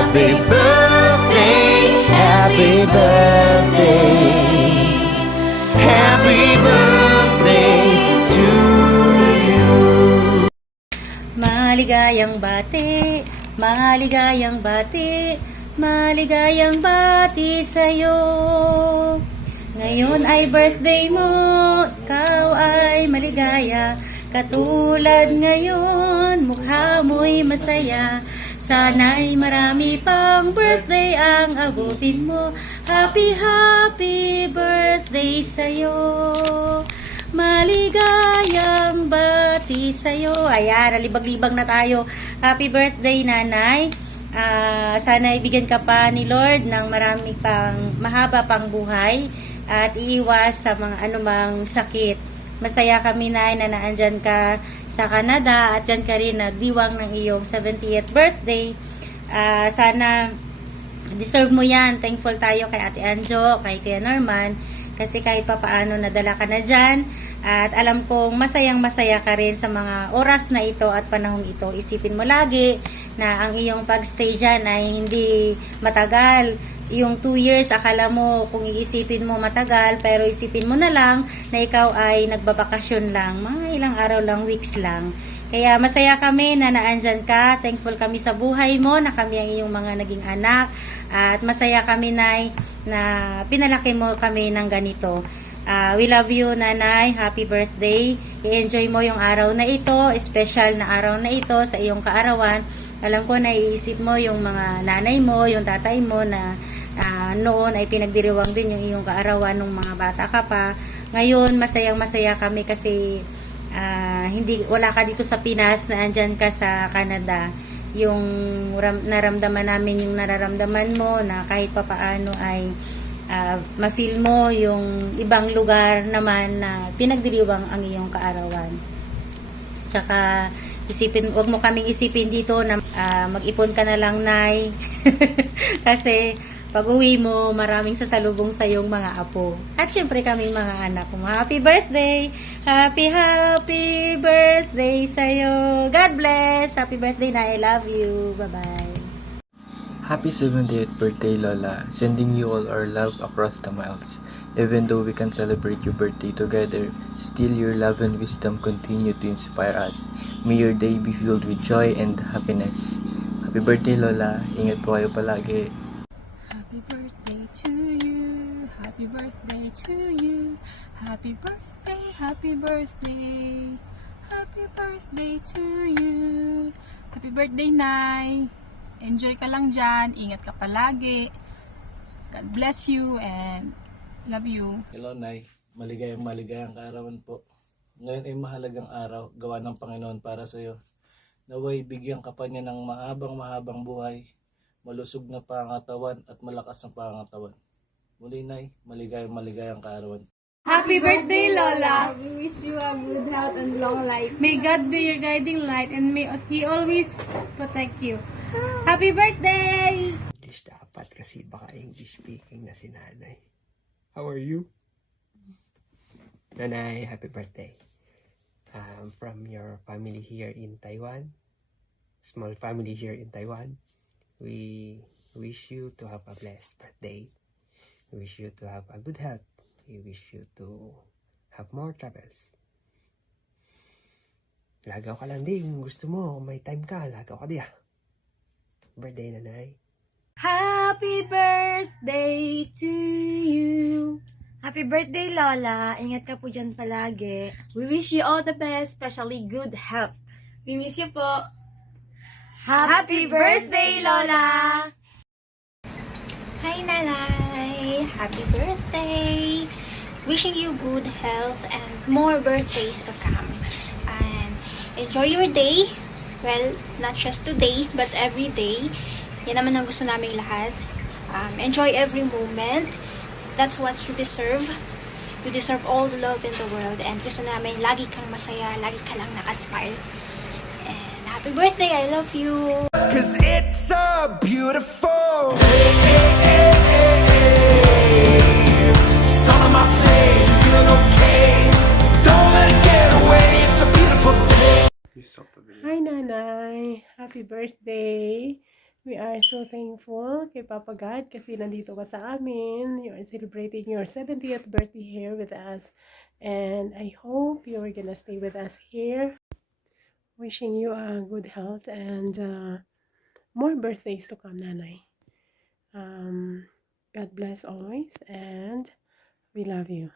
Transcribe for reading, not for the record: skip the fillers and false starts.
Happy birthday, happy birthday, happy birthday to you. Maligayang bati, maligayang bati, maligayang bati sa'yo. Ngayon ay birthday mo, ikaw ay maligaya. Katulad ngayon, mukha mo'y masaya. Sana'y marami pang birthday ang abutin mo. Happy, happy birthday sa'yo. Maligayang bati sa'yo. Ayan, nalibag-libag na tayo. Happy birthday, nanay. Sana ibigyan ka pa ni Lord ng marami pang mahaba pang buhay at iiwas sa mga anumang sakit. Masaya kami na naandyan ka sa Canada at dyan ka rin nagdiwang ng iyong 70th birthday. Sana deserve mo yan. Thankful tayo kay Ate Anjo, kay Kuya Norman, kasi kahit pa paano nadala ka na dyan. At alam kong masayang-masaya ka rin sa mga oras na ito at panahong ito. Isipin mo lagi na ang iyong pagstay dyan ay hindi matagal. Yung 2 years, akala mo kung iisipin mo matagal, pero isipin mo na lang na ikaw ay nagbabakasyon lang. Mga ilang araw lang, weeks lang. Kaya masaya kami na naandyan ka. Thankful kami sa buhay mo na kami ang iyong mga naging anak. At masaya kami, Nay, na pinalaki mo kami ng ganito. We love you, Nanay. Happy birthday. I-enjoy mo yung araw na ito, special na araw na ito sa iyong kaarawan. Alam ko na iisip mo yung mga nanay mo, yung tatay mo na noon ay pinagdiriwang din yung iyong kaarawan nung mga bata ka pa. Ngayon, masayang-masaya kami kasi wala ka dito sa Pinas, na andyan ka sa Canada. Yung naramdaman namin yung nararamdaman mo na kahit papaano ay ma-feel mo yung ibang lugar naman na pinagdiriwang ang iyong kaarawan. Tsaka wag mo kaming isipin dito na mag-ipon ka na lang, Nay. Kasi pag uwi mo, maraming sasalubong sa iyong mga apo. At syempre kaming mga anak mo. Happy birthday! Happy, happy birthday sa'yo! God bless! Happy birthday, na I love you. Bye-bye! Happy 70th birthday, Lola. Sending you all our love across the miles. Even though we can celebrate your birthday together, still your love and wisdom continue to inspire us. May your day be filled with joy and happiness. Happy birthday, Lola. Ingat po kayo palagi. Happy birthday to you. Happy birthday to you. Happy birthday, happy birthday. Happy birthday to you. Happy birthday, Nay. Enjoy ka lang dyan. Ingat ka palagi. God bless you and love you. Hello, Nay. Maligayang kaarawan po. Ngayon ay mahalagang araw, gawa ng Panginoon para sa iyo. Naway bigyan ka pa niya ng mahabang buhay, malusog na pangatawan at malakas na pangatawan. Muli, Nay, maligayang kaarawan. Happy birthday, Lola. We wish you a good health and long life. May God be your guiding light and may He always protect you. Happy birthday! English dapat kasi baka English speaking na si Nanay. How are you? Nanay, happy birthday. From your family here in Taiwan, small family here in Taiwan, we wish you to have a blessed birthday. We wish you to have a good health. We wish you to have more travels. Lagaw ka lang din. Gusto mo, kung may time ka, lagaw ka diya. Birthday, Nanay. Happy birthday to you. Happy birthday, Lola. Ingat ka po dyan palagi. We wish you all the best, especially good health. We miss you po. Happy birthday, Lola! Hi, Nanay! Happy birthday! Wishing you good health and more birthdays to come. And enjoy your day. Well, not just today, but every day. Yan naman ang gusto naming lahat. Enjoy every moment. That's what you deserve. You deserve all the love in the world. And gusto namin, lagi kang masaya, lagi ka lang nakasmile. And happy birthday! I love you! 'Cause it's a beautiful sun on my face, feeling okay. Don't let it get away. It's a beautiful day. Hi, Nanay. Happy birthday. We are so thankful kay Papa God kasi nandito ka sa amin. You are celebrating your 70th birthday here with us. And I hope you are gonna stay with us here. Wishing you a good health and more birthdays to come, Nanay. God bless always and we love you.